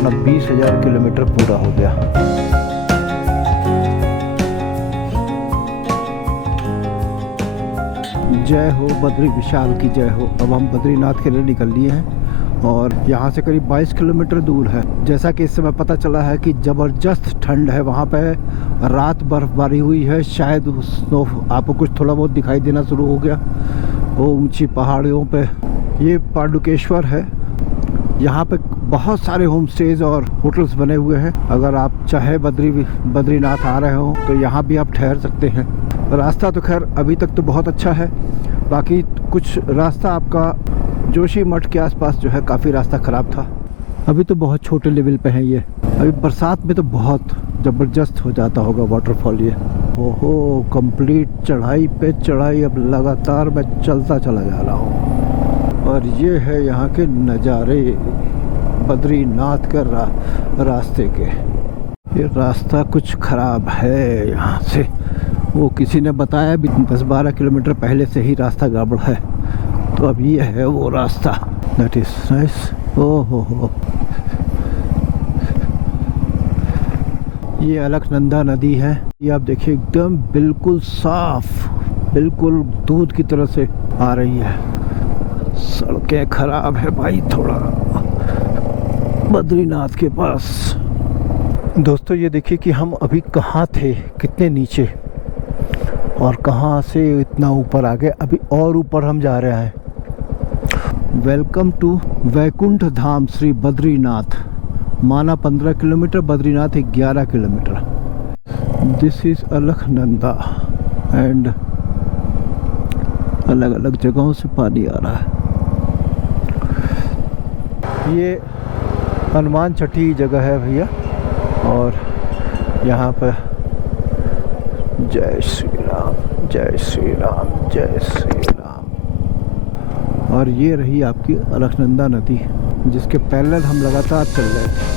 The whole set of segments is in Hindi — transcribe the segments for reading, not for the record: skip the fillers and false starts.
अपना 20,000 किलोमीटर पूरा हो गया। जय हो बद्री विशाल की जय हो। अब हम बद्रीनाथ के लिए निकल लिए हैं और यहाँ से करीब 22 किलोमीटर दूर है। जैसा कि इस समय पता चला है कि ज़बरदस्त ठंड है वहाँ पे, रात बर्फबारी हुई है, शायद स्नो आपको कुछ थोड़ा बहुत दिखाई देना शुरू हो गया वो ऊंची पहाड़ियों पे। ये पांडुकेश्वर है, यहाँ पे बहुत सारे होम स्टेज और होटल्स बने हुए हैं। अगर आप चाहे बद्रीनाथ आ रहे हो तो यहाँ भी आप ठहर सकते हैं। रास्ता तो खैर अभी तक तो बहुत अच्छा है, बाकी कुछ रास्ता आपका जोशी मठ के आसपास जो है काफ़ी रास्ता ख़राब था। अभी तो बहुत छोटे लेवल पे है ये, अभी बरसात में तो बहुत ज़बरदस्त हो जाता होगा वाटरफॉल ये। ओहो, कंप्लीट चढ़ाई पे चढ़ाई, अब लगातार मैं चलता चला जा रहा हूँ। और ये है यहाँ के नज़ारे बद्रीनाथ के रास्ते के। ये रास्ता कुछ ख़राब है यहाँ से, वो किसी ने बताया भी 10-12 किलोमीटर पहले से ही रास्ता गड़बड़ है। तो अब ये है वो रास्ता। That is nice. ओहो, ये अलकनंदा नदी है। ये आप देखिए एकदम बिल्कुल साफ, बिल्कुल दूध की तरह से आ रही है। सड़कें खराब है भाई थोड़ा बद्रीनाथ के पास। दोस्तों ये देखिए कि हम अभी कहाँ थे, कितने नीचे और कहाँ से इतना ऊपर आ गए। अभी और ऊपर हम जा रहे हैं। वेलकम टू वैकुंठ धाम श्री बद्रीनाथ। माना 15 kilometre, Badrinath 11 kilometre. This is Alaknanda and अलग अलग जगहों से पानी आ रहा है। ये हनुमान छठी जगह है भैया, और यहाँ पर जय श्री राम, जय श्री राम, जय श्री राम। और ये रही आपकी अलकनंदा नदी, जिसके पैरेलल हम लगातार चल रहे थे।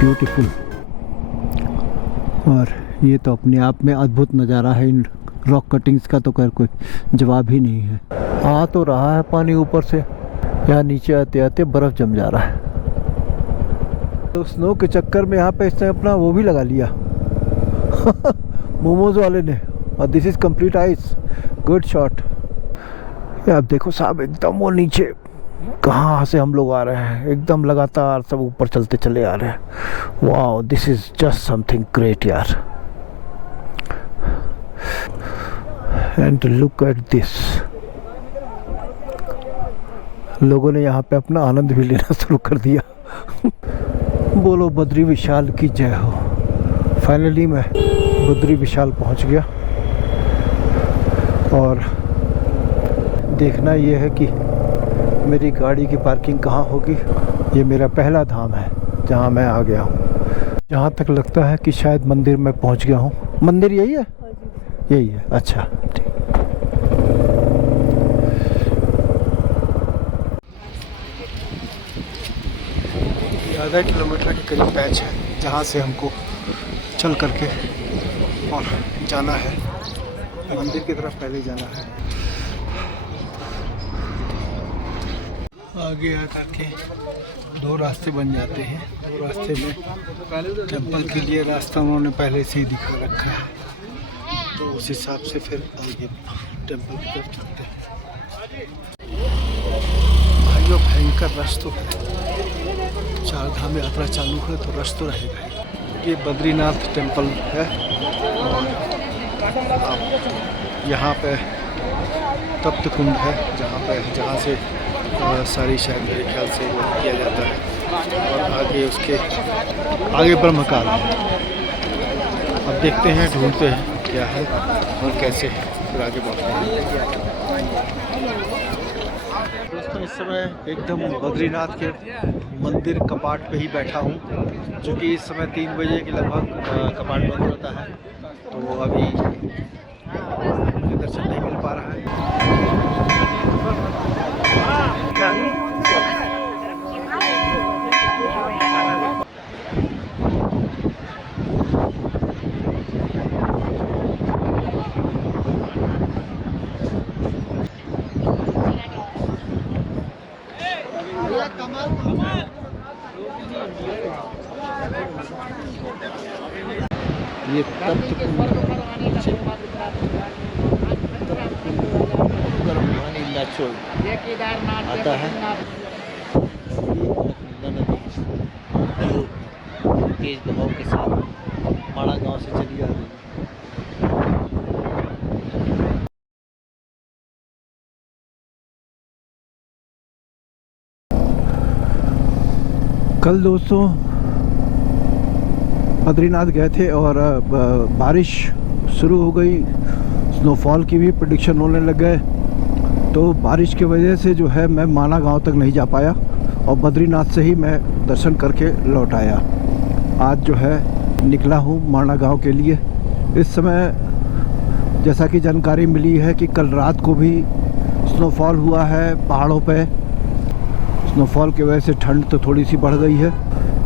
ब्यूटीफुल। और ये तो अपने आप में अद्भुत नज़ारा है। इन रॉक कटिंग्स का तो खैर कोई जवाब ही नहीं है। आ तो रहा है पानी ऊपर से, यहाँ नीचे आते आते बर्फ़ जम जा रहा है। तो स्नो के चक्कर में यहाँ पे इसने अपना वो भी लगा लिया मोमोज वाले ने। और this is complete ice. Good shot. आप देखो साहब, एकदम वो नीचे कहाँ से हम लोग आ रहे हैं, एकदम लगातार सब ऊपर चलते चले आ रहे हैं। Wow, this is just something great यार। And look at this. लोगों ने यहाँ पे अपना आनंद भी लेना शुरू कर दिया बोलो बद्री विशाल की जय हो। फाइनली मैं बद्री विशाल पहुँच गया। और देखना ये है कि मेरी गाड़ी की पार्किंग कहाँ होगी। ये मेरा पहला धाम है जहाँ मैं आ गया हूँ। जहाँ तक लगता है कि शायद मंदिर में पहुँच गया हूँ। मंदिर यही है? यही है, अच्छा ठीक। आधा किलोमीटर के करीब पैच है जहाँ से हमको चल करके और जाना है मंदिर की तरफ। पहले जाना है, आगे आकर के दो रास्ते बन जाते हैं। दो रास्ते में टेंपल के लिए रास्ता उन्होंने पहले से ही दिखा रखा है, तो उस हिसाब से फिर आगे टेंपल की तरफ चलते हैं। भाइयों भयंकर रश तो है, 4 धाम यात्रा चालू है तो रश तो रहेगा। ये बद्रीनाथ टेंपल है और यहाँ पे तप्त कुंड है जहाँ से सारी शायद मेरे ख्याल से वो किया जाता है। और आगे उसके आगे ब्रह्मकाल है। अब देखते हैं, ढूंढते हैं क्या है और कैसे है, फिर आगे बढ़ते हैं। दोस्तों इस समय एकदम बद्रीनाथ के मंदिर कपाट पे ही बैठा हूँ, जो कि इस समय 3 बजे के लगभग कपाट बंद होता है। तो अभी दर्शन नहीं मिल पा रहा है। ये नेचुरल आता है। तेज बहाव के साथ माड़ा गांव से चली आ रही है। कल दोस्तों बद्रीनाथ गए थे और बारिश शुरू हो गई, स्नोफॉल की भी प्रेडिक्शन होने लग गए। तो बारिश की वजह से जो है मैं माना गांव तक नहीं जा पाया और बद्रीनाथ से ही मैं दर्शन करके लौट आया। आज जो है निकला हूँ माना गांव के लिए। इस समय जैसा कि जानकारी मिली है कि कल रात को भी स्नोफॉल हुआ है पहाड़ों पे। स्नोफॉल की वजह से ठंड तो थोड़ी सी बढ़ गई है।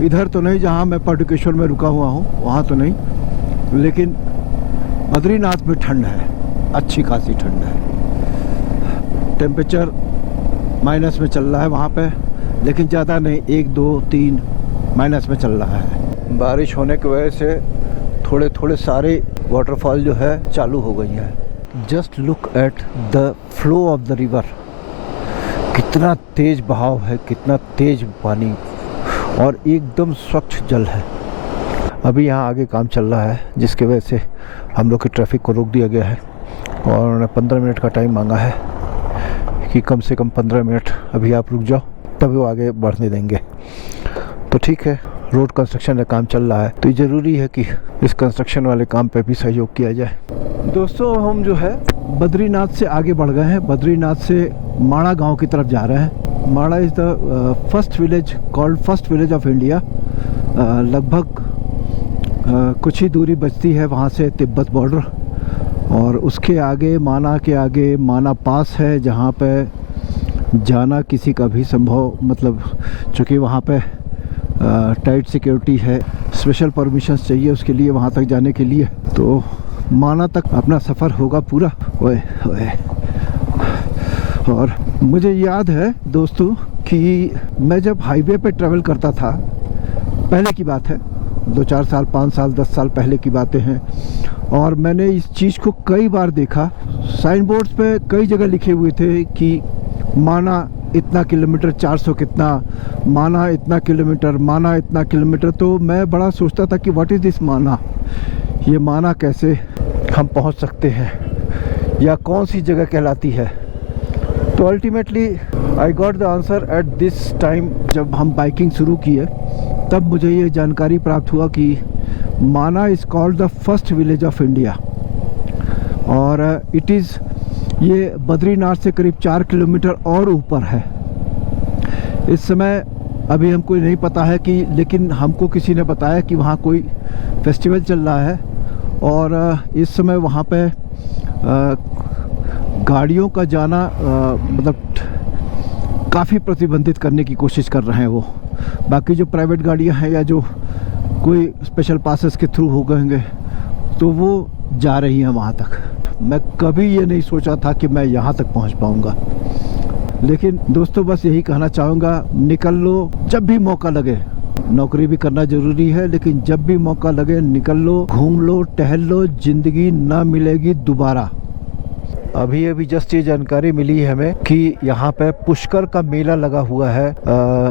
इधर तो नहीं, जहाँ मैं पाटुकेश्वर में रुका हुआ हूँ वहाँ तो नहीं, लेकिन बद्रीनाथ में ठंड है, अच्छी खासी ठंड है। टेम्परेचर माइनस में चल रहा है वहाँ पे, लेकिन ज़्यादा नहीं, 1, 2, 3 माइनस में चल रहा है। बारिश होने की वजह से थोड़े थोड़े सारे वाटरफॉल जो है चालू हो गई है। Just look at the flow of the river, कितना तेज बहाव है, कितना तेज पानी और एकदम स्वच्छ जल है। अभी यहाँ आगे काम चल रहा है जिसकी वजह से हम लोग की ट्रैफिक को रोक दिया गया है और उन्होंने 15 मिनट का टाइम मांगा है कि कम से कम 15 मिनट अभी आप रुक जाओ, तभी वो आगे बढ़ने देंगे। तो ठीक है, रोड कंस्ट्रक्शन का काम चल रहा है तो ज़रूरी है कि इस कंस्ट्रक्शन वाले काम पे भी सहयोग किया जाए। दोस्तों हम जो है बद्रीनाथ से आगे बढ़ गए हैं। बद्रीनाथ से माड़ा गांव की तरफ जा रहे हैं। माड़ा is the first village called first village of India. लगभग कुछ ही दूरी बचती है वहाँ से तिब्बत बॉर्डर, और उसके आगे माना के आगे माना पास है, जहाँ पे जाना किसी का भी संभव, मतलब चूँकि वहाँ पे टाइट सिक्योरिटी है, स्पेशल परमिशंस चाहिए उसके लिए वहाँ तक जाने के लिए। तो माना तक अपना सफ़र होगा पूरा। ओए ओए। और मुझे याद है दोस्तों कि मैं जब हाईवे पे ट्रैवल करता था, पहले की बात है, 2-4 साल 5 साल 10 साल पहले की बातें हैं, और मैंने इस चीज़ को कई बार देखा। साइन बोर्ड्स पे कई जगह लिखे हुए थे कि माना इतना किलोमीटर, 400 कितना, माना इतना किलोमीटर, माना इतना किलोमीटर। तो मैं बड़ा सोचता था कि व्हाट इज़ दिस माना, ये माना कैसे हम पहुंच सकते हैं या कौन सी जगह कहलाती है। तो ultimately I got the answer at this time. जब हम बाइकिंग शुरू किए तब मुझे ये जानकारी प्राप्त हुआ कि माना is called the first village of India, और इट इज़, ये बद्रीनाथ से करीब 4 किलोमीटर और ऊपर है। इस समय अभी हमको नहीं पता है कि, लेकिन हमको किसी ने बताया कि वहाँ कोई फेस्टिवल चल रहा है और इस समय वहाँ पे गाड़ियों का जाना मतलब काफ़ी प्रतिबंधित करने की कोशिश कर रहे हैं वो। बाकी जो प्राइवेट गाड़ियाँ हैं या जो कोई स्पेशल पासेस के थ्रू हो गएंगे तो वो जा रही हैं वहाँ तक। मैं कभी ये नहीं सोचा था कि मैं यहाँ तक पहुँच पाऊँगा, लेकिन दोस्तों बस यही कहना चाहूँगा, निकल लो जब भी मौका लगे। नौकरी भी करना ज़रूरी है, लेकिन जब भी मौका लगे निकल लो, घूम लो, टहल लो, ज़िंदगी ना मिलेगी दोबारा। अभी जस्ट ये जानकारी मिली है हमें कि यहाँ पे पुष्कर का मेला लगा हुआ है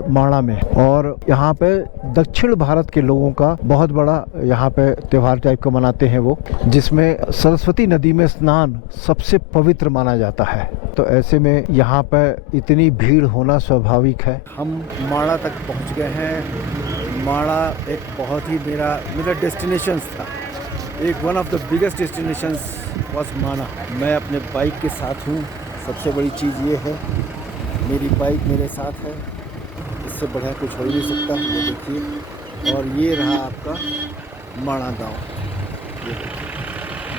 माणा में, और यहाँ पे दक्षिण भारत के लोगों का बहुत बड़ा यहाँ पे त्यौहार टाइप का मनाते हैं वो, जिसमें सरस्वती नदी में स्नान सबसे पवित्र माना जाता है। तो ऐसे में यहाँ पे इतनी भीड़ होना स्वाभाविक है। हम माणा तक पहुँच गए हैं। माणा एक बहुत ही मेरा डेस्टिनेशन था, एक one of the biggest destinations was माना। मैं अपने बाइक के साथ हूँ, सबसे बड़ी चीज़ ये है मेरी बाइक मेरे साथ है, इससे बढ़िया कुछ हो ही नहीं सकता। ये देखिए, और ये रहा आपका माणा गांव,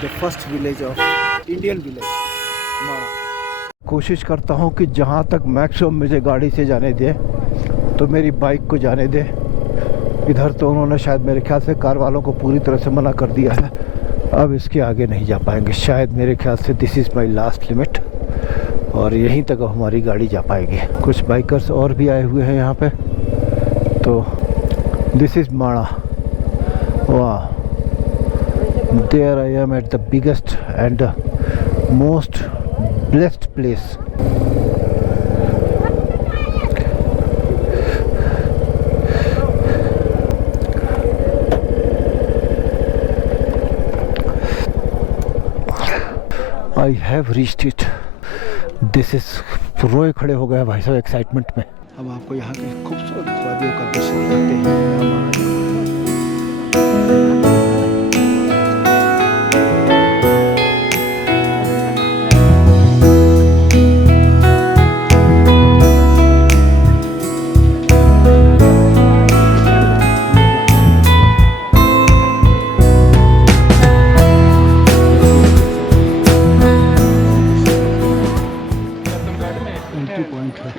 the first village of Indian village. कोशिश करता हूँ कि जहाँ तक मैक्सिमम मुझे गाड़ी से जाने दे तो मेरी बाइक को जाने दे। इधर तो उन्होंने शायद मेरे ख्याल से कार वालों को पूरी तरह से मना कर दिया है, अब इसके आगे नहीं जा पाएंगे शायद। मेरे ख्याल से this is my last limit और यहीं तक हमारी गाड़ी जा पाएगी। कुछ बाइकर्स और भी आए हुए हैं यहाँ पे। तो दिस इज़ माणा। वाह, there I am at the biggest and most blessed place. I have reached it. This is रोए खड़े हो गए भाई साहब एक्साइटमेंट में। अब आपको यहाँ की खूबसूरत वादियों का दर्शन करते हैं। पॉइंट है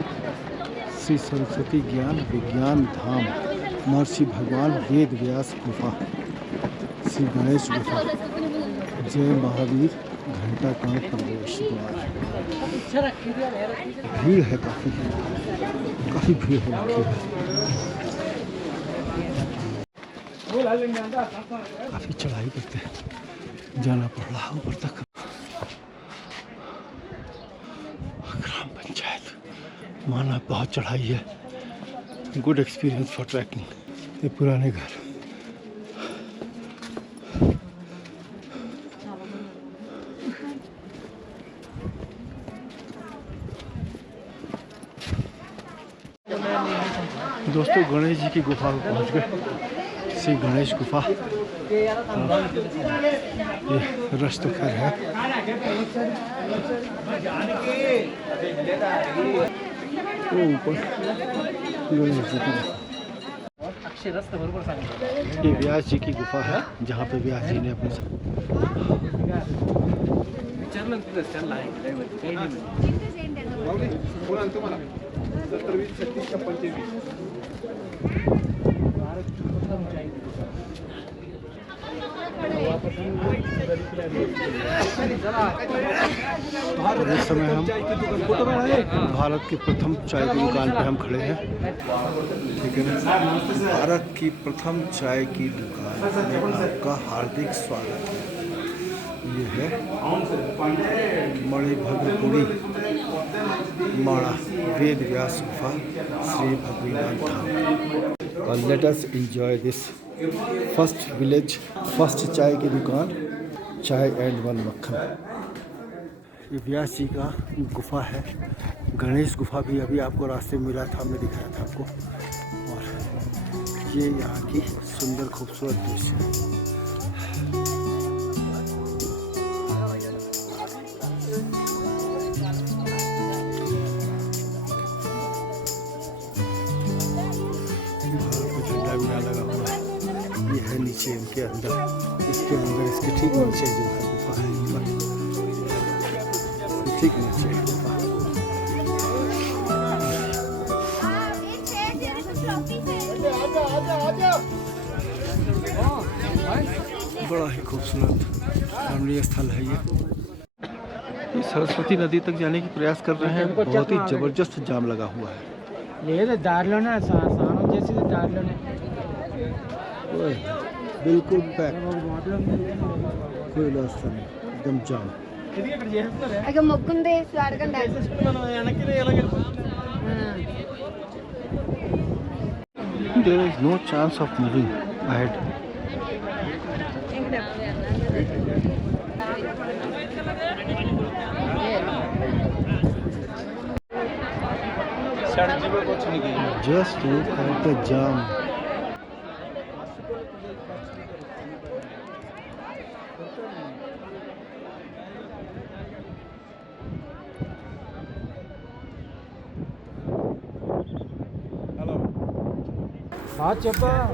श्री सरस्वती ज्ञान विज्ञान धाम, महर्षि भगवान वेद व्यास गुफा, श्री गणेश गुफा, जय महावीर, घंटा कान प्रवेश द्वार। भीड़ है, काफ़ी भीड़ है। काफ़ी चढ़ाई करते जाना पड़ रहा है ऊपर तक। ग्राम पंचायत माना बहुत चढ़ाई है। Good experience for trekking. ये पुराने घर, दोस्तों गणेश जी की गुफा में पहुंच गए। श्री गणेश गुफा। ये रश तो खैर है। ऊपर गणेश जी की, ये व्यास जी की गुफा है जहाँ पे व्यास जी ने अपने इस समय हम भारत की प्रथम चाय की दुकान पे हम खड़े हैं, ठीक है ना। भारत की प्रथम चाय की दुकान में आपका हार्दिक स्वागत है। ये है मणिभद्रपुरी माणा वेद व्यास गुफा, श्री भगवीनाथ धाम। और let us enjoy this first village, first चाय की दुकान, चाय एंड वन मक्खन। ये व्यास जी का गुफा है। गणेश गुफा भी अभी आपको रास्ते में मिला था, मैं दिखाया था आपको। और ये यहाँ की सुंदर खूबसूरत दृश्य है। ये है नीचे इनके अंदर, इसके अंदर, इसके ठीक नीचे जो है गुफा है, ठीक नीचे गुफा। बड़ा ही खूबसूरत रमणीय स्थल है ये। सरस्वती नदी तक जाने की प्रयास कर रहे हैं। बहुत ही जबरदस्त जाम लगा हुआ है। बिल्कुल पैक, कोई रास्ता नहीं, एकदम जाम। There is no chance of moving ahead. Just look at the jam.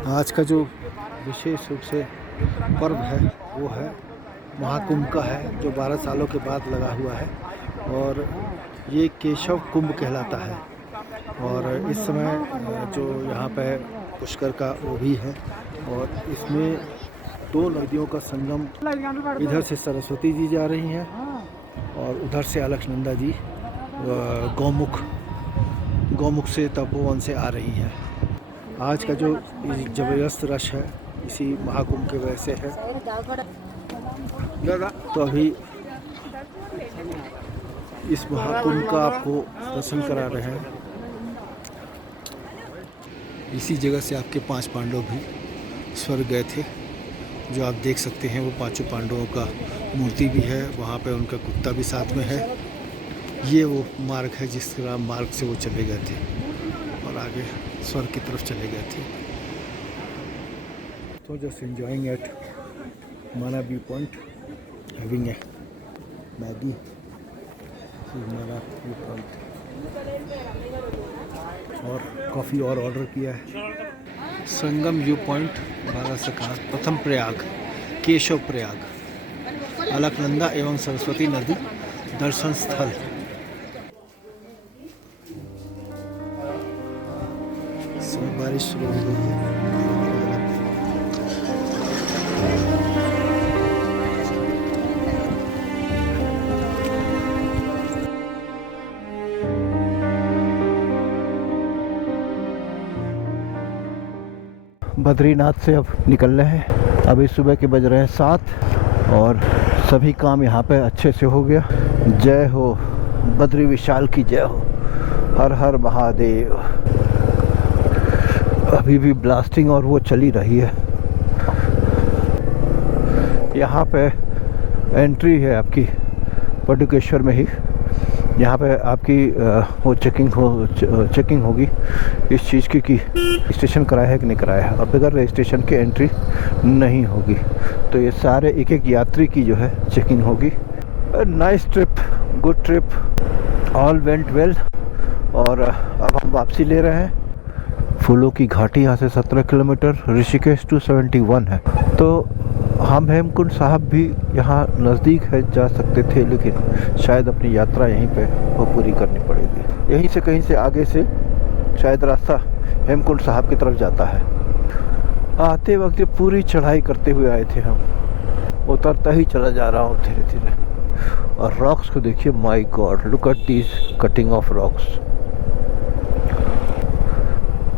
आज का जो विशेष रूप से पर्व है वो है महाकुंभ का है, जो 12 सालों के बाद लगा हुआ है। और ये केशव कुंभ कहलाता है। और इस समय जो यहाँ पे पुष्कर का वो भी है, और इसमें दो नदियों का संगम, इधर से सरस्वती जी जा रही हैं और उधर से अलकनंदा जी गौमुख से तपोवन से आ रही हैं। आज का जो ज़बरदस्त रश है इसी महाकुंभ के वजह से है। तो अभी इस महाकुंभ का आपको दर्शन करा रहे हैं। इसी जगह से आपके 5 पांडव भी स्वर्ग गए थे। जो आप देख सकते हैं वो 5 पांडवों का मूर्ति भी है, वहाँ पे उनका कुत्ता भी साथ में है। ये वो मार्ग है जिस मार्ग से वो चले गए थे और आगे स्वर्ग की तरफ चले गए थे। तो जस्ट एंजॉइंग एट माना view point, having a Maggi. माना व्यू पॉइंट और कॉफ़ी और ऑर्डर किया है। संगम व्यू पॉइंट बारासात, प्रथम प्रयाग, केशव प्रयाग, अलकनंदा एवं सरस्वती नदी दर्शन स्थल। बारिश शुरू हो गई है। बद्रीनाथ से अब निकल रहे हैं। अभी सुबह के बज रहे हैं 7 और सभी काम यहाँ पे अच्छे से हो गया। जय हो बद्री विशाल की जय हो, हर हर महादेव। अभी भी ब्लास्टिंग और वो चली रही है। यहाँ पे एंट्री है आपकी पटुकेश्वर में ही। यहाँ पे आपकी वो चेकिंग होगी इस चीज़ की कि रजिस्ट्रेशन कराया है कि नहीं कराया है, और बगैर रजिस्ट्रेशन के एंट्री नहीं होगी। तो ये सारे एक एक यात्री की जो है चेकिंग होगी। Nice trip, good trip, all went well. और अब हम वापसी ले रहे हैं। फूलों की घाटी यहाँ से 17 किलोमीटर, ऋषिकेश 271 है। तो हम हेमकुंड साहब भी यहाँ नज़दीक है, जा सकते थे, लेकिन शायद अपनी यात्रा यहीं पे वो पूरी करनी पड़ेगी। यहीं से कहीं से आगे से शायद रास्ता हेमकुंड साहब की तरफ जाता है। आते वक्त पूरी चढ़ाई करते हुए आए थे हम, उतरता ही चला जा रहा हूँ धीरे धीरे। और रॉक्स को देखिए, my God, look at this cutting of rocks.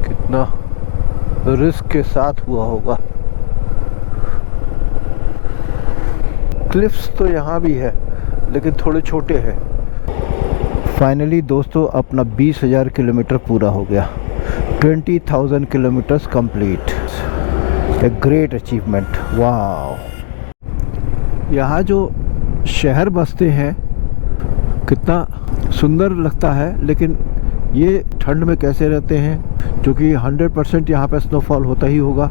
कितना रिस्क के साथ हुआ होगा। क्लिफ्स तो यहाँ भी है लेकिन थोड़े छोटे हैं। फाइनली दोस्तों अपना 20,000 किलोमीटर पूरा हो गया। 20,000 kilometres complete, a great achievement. वाह, यहाँ जो शहर बसते हैं कितना सुंदर लगता है, लेकिन ये ठंड में कैसे रहते हैं, क्योंकि 100% यहाँ पे स्नोफॉल होता ही होगा।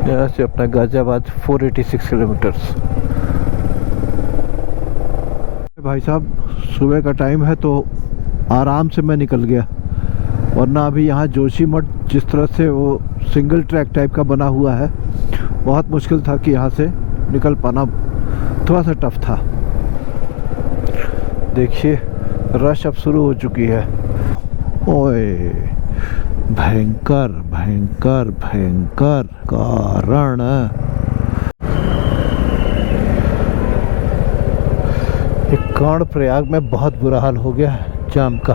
यहाँ से अपना गाजियाबाद 486 किलोमीटर्स। भाई साहब सुबह का टाइम है तो आराम से मैं निकल गया, वरना अभी यहाँ जोशीमठ जिस तरह से वो सिंगल ट्रैक टाइप का बना हुआ है, बहुत मुश्किल था कि यहाँ से निकल पाना, थोड़ा सा टफ था। देखिए रश अब शुरू हो चुकी है। ओए भयंकर भयंकर भयंकर कारण। कर्णप्रयाग में बहुत बुरा हाल हो गया है जाम का।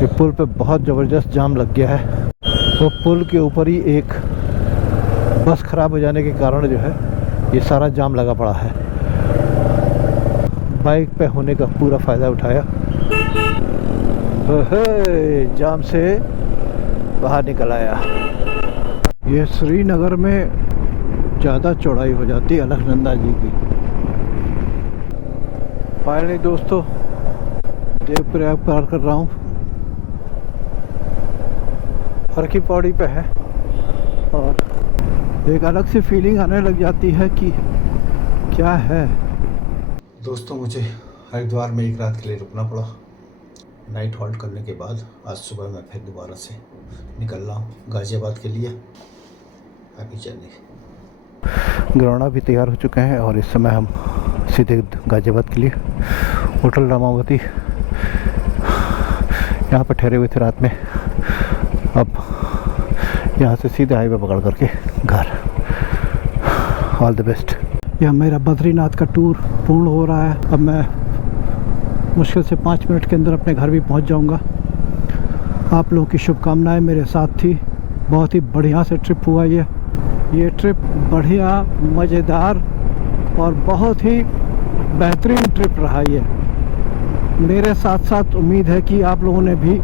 ये पुल पे बहुत ज़बरदस्त जाम लग गया है। वो पुल के ऊपर ही एक बस खराब हो जाने के कारण जो है ये सारा जाम लगा पड़ा है। बाइक पे होने का पूरा फ़ायदा उठाया, जाम से बाहर निकल आया। ये श्रीनगर में ज़्यादा चौड़ाई हो जाती है अलकनंदा जी की। फाइनली दोस्तों देवप्रयाग पार कर रहा हूँ, हर की पौड़ी पे है, और एक अलग सी फीलिंग आने लग जाती है कि क्या है। दोस्तों मुझे हरिद्वार में एक रात के लिए रुकना पड़ा। नाइट हॉल्ट करने के बाद आज सुबह मैं फिर दोबारा से निकल रहा हूँ गाज़ियाबाद के लिए। Happy journey. गिरौना भी तैयार हो चुके हैं और इस समय हम सीधे गाजियाबाद के लिए होटल रामावती यहाँ पर ठहरे हुए थे रात में। अब यहाँ से सीधे हाईवे पकड़ करके घर। All the best. यह मेरा बद्रीनाथ का टूर पूर्ण हो रहा है। अब मैं मुश्किल से 5 मिनट के अंदर अपने घर भी पहुँच जाऊँगा। आप लोगों की शुभकामनाएं मेरे साथ थी। बहुत ही बढ़िया से ट्रिप हुआ ये ट्रिप बढ़िया, मज़ेदार और बहुत ही बेहतरीन ट्रिप रहा ये। मेरे साथ साथ उम्मीद है कि आप लोगों ने भी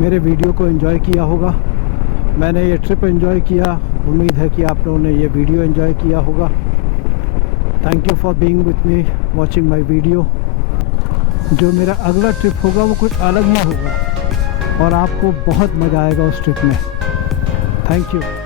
मेरे वीडियो को एंजॉय किया होगा। मैंने ये ट्रिप एंजॉय किया, उम्मीद है कि आप लोगों ने ये वीडियो एंजॉय किया होगा। Thank you for being with me, watching my video. जो मेरा अगला ट्रिप होगा वो कुछ अलग ही होगा और आपको बहुत मज़ा आएगा उस ट्रिप में। Thank you.